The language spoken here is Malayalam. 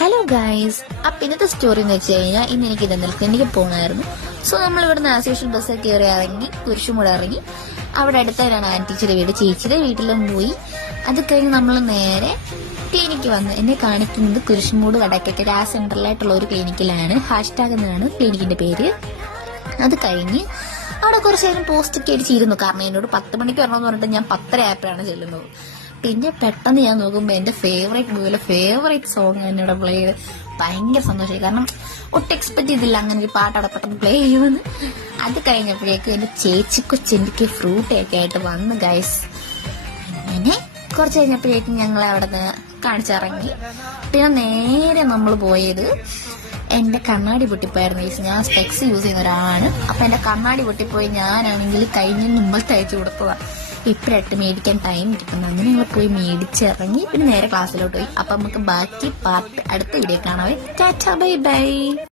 Hello guys. അപ്പൊ ഇന്നത്തെ സ്റ്റോറി എന്ന് വെച്ച് കഴിഞ്ഞാൽ ഇന്ന് എനിക്ക് ക്ലിനിക്കിൽ പോകണമായിരുന്നു. സോ നമ്മൾ ഇവിടുന്ന് ആസ് യൂഷ്വൽ ബസ്സിൽ കയറി ഇറങ്ങി കുരിശുമൂട് ഇറങ്ങി അവിടെ അടുത്തവരാണ് ആന്റിച്ചിയുടെ വീട്, ചേച്ചിയുടെ വീട്ടിലും പോയി. അത് കഴിഞ്ഞ് നമ്മൾ നേരെ ക്ലിനിക്ക് വന്ന് എന്നെ കാണിക്കുന്നത് കുരിശുമൂട് വടക്കേക്കര ആ സെൻട്രലായിട്ടുള്ള ഒരു ക്ലിനിക്കിലാണ്. ഹാഷ്ടാഗ് എന്നാണ് ക്ലിനിക്കിന്റെ പേര്. അത് കഴിഞ്ഞ് അവിടെ കുറച്ച് നേരം പോസ്റ്റ് ഒക്കെ അടിച്ചിരുന്നു. കാരണം എന്നോട് 10 മണിക്ക് വരണമെന്ന് പറഞ്ഞിട്ട് ഞാൻ 10:30 ആയപ്പോഴാണ് ചെല്ലുന്നത്. പിന്നെ പെട്ടെന്ന് ഞാൻ നോക്കുമ്പോൾ എന്റെ ഫേവറേറ്റ് മൂവിയിലെ ഫേവറേറ്റ് സോങ് എന്നോട് പ്ലേ ചെയ്ത് ഭയങ്കര സന്തോഷമായി. കാരണം ഒട്ടും എക്സ്പെക്ട് ചെയ്തില്ല അങ്ങനെ ഒരു പാട്ട് അവിടെ പെട്ടെന്ന് പ്ലേ ചെയ്യുമെന്ന്. അത് കഴിഞ്ഞപ്പോഴേക്കും എന്റെ ചേച്ചിക്കൊച്ചെനിക്ക് ഫ്രൂട്ട് ഒക്കെ ആയിട്ട് വന്നു ഗൈസ്. അങ്ങനെ കുറച്ച് കഴിഞ്ഞപ്പോഴേക്കും ഞങ്ങൾ അവിടെ നിന്ന് കാണിച്ചിറങ്ങി. പിന്നെ നേരെ നമ്മൾ പോയത് എന്റെ കണ്ണാടി പൊട്ടിപ്പോയായിരുന്നു ഗൈസ്. ഞാൻ സ്പെക്സ് യൂസ് ചെയ്യുന്ന ഒരാളാണ്. അപ്പൊ എന്റെ കണ്ണാടി പൊട്ടിപ്പോയി. ഞാനാണെങ്കിൽ കഴിഞ്ഞ മുമ്പത്തെ അയച്ചു കൊടുത്തതാണ്. ഇപ്പഴായിട്ട് മേടിക്കാൻ ടൈം കിട്ടുന്നത്. അങ്ങനെ ഞങ്ങൾ പോയി മേടിച്ചിറങ്ങി. പിന്നെ നേരെ ക്ലാസ്സിലോട്ട് പോയി. അപ്പൊ നമുക്ക് ബാക്കി പാർട്ട് അടുത്ത വീഡിയോ കാണാവേ. Tata bye by.